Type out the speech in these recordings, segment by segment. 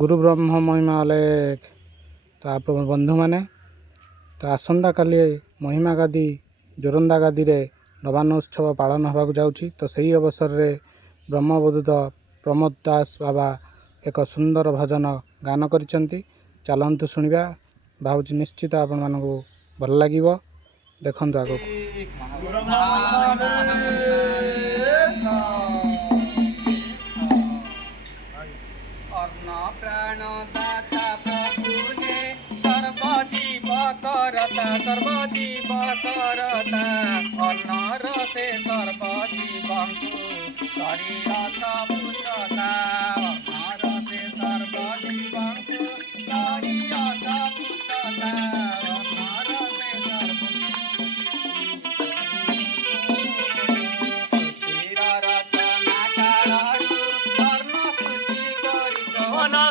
गुरु ब्रह्म महिमा अलेख। तो आप बंधु मैंने तो आसंता काली महिमा गादी जोरंदा गादी रे नवान्न उत्सव पालन होगा जाऊँगी। तो सही अवसर रे ब्रह्मबोधित प्रमोद दास बाबा एक सुंदर भजन गान करिसेंती। चलंतु शुणिबा भावुची निश्चित आपण मानकु भल लागिवो। देखंतु आगो अर्ण प्राण दाता प्रभु हे सर्वजीव करता अन्न रसे सर्वजीवंकु करियत पुषता अन्न रसे सर्वजीवंकु करियत पुषता अन्न रसे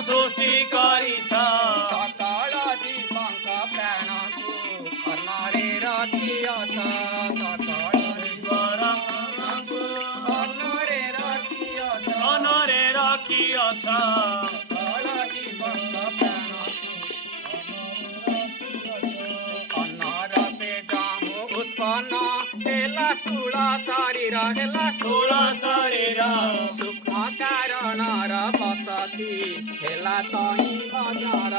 सृष्टि गरिछ सकल जीवंक प्राणको कर्णरे रखियछ सकल जीवरको कर्णरे रखियछ सकल जीवंक प्राणको अन्न रसे जाहु उत्पन्न हेला स्थूल शरीर सूक्ष्म कारण र बसति हेला तहि भजर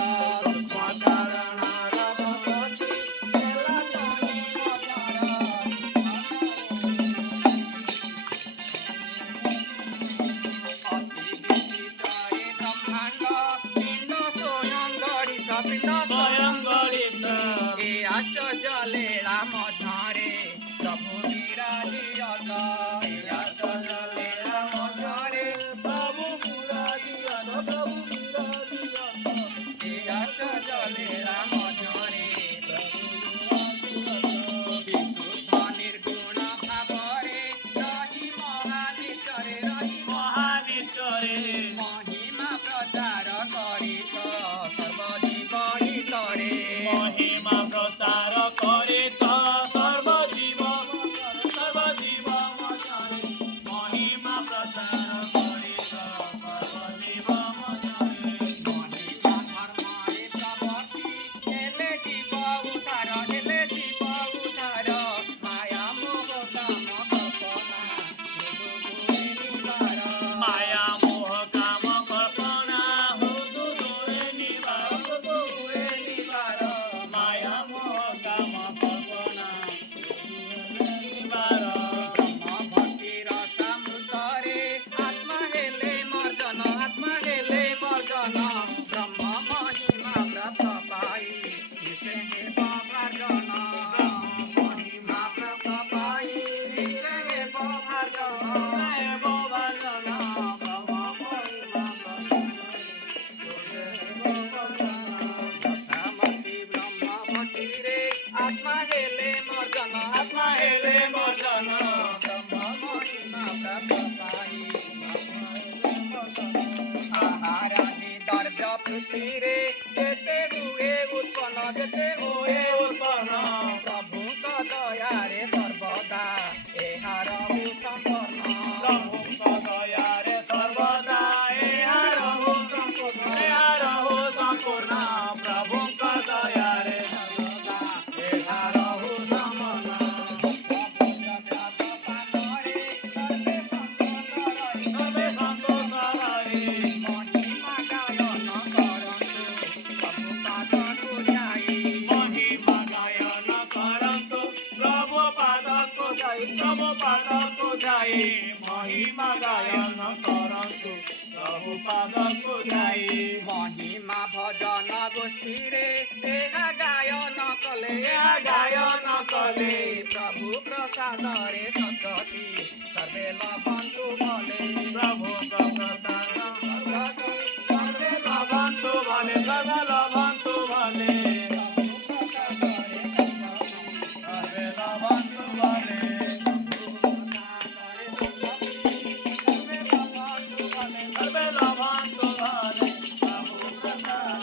सूक्ष्म कारण र बसति हेला तहि भजर अति विचित्र ए ब्रह्माण्ड पिण्ड स्वयं गणित ए आश्चर्य लीला मध्यरे प्रभु विराजियत ए आश्चर्य लीला मध्यरे प्रभु विराजियत ए आश्चर्य लीला मध्यरे विशुद्ध निर्गुण भावरे रहि महानिचरे महिमा प्रचार करित सर्वजीव हितरे महिमा प्रचार करित सर्वजीव महिमा प्रचार करित सर्वजीव महिमा धर्मरे प्रवृत्ति हेले जीव उद्धार माया मोह काम कल्पना माया मोह काम कल्पना हुदु दूरे निवार माया मोह काम कल्पना निवार ब्रह्म भक्ति रस मृतरे आत्मा हेले मर्जन ब्रह्म महिमा व्रत पाई निश्चय भजन महिमा व्रत पाई निश्चय भजन आत्मा हेले मर्जन ब्रह्म महिमा व्रत पाई आहारादि द्रव्य पृथ्वीरे जेते हुए उत्पन्न प्रभुଙ୍କ दयारे सर्वदा एहार संपन्न प्रभुଙ୍କ दयारे सर्वदा एहार संपूर्ण प्रभुଙ୍କ दयारे सर्वदा एहार संपन्न सर्वे संतोष रहे महिमा गायन करन्तु प्रभु पादको जाई महिमा गायन करन्तु प्रभु पादको जाई महिमा गायन करन्तु प्रभु पादको जाई महिमा भजन गोष्ठी रे एहा गायन कले प्रभु प्रसाद रे सतति सर्वे लभन्तु भले प्रभु प्रसाद सतति सर्वे लभन्तु भले सदा लभन्तु भले सर्वे लभन्तु भले सर्वे लभन्तु भले प्रभु प्रसाद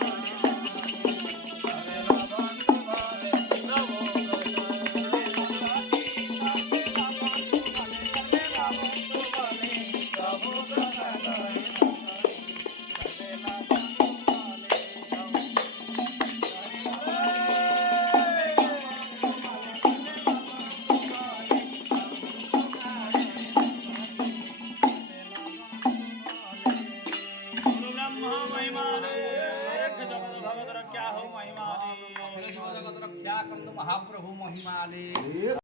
सर्वे लभन्तु भले प्रभु प्रसाद କନ୍ଦ ମହାପ୍ରଭୁ ମହିମାଲେ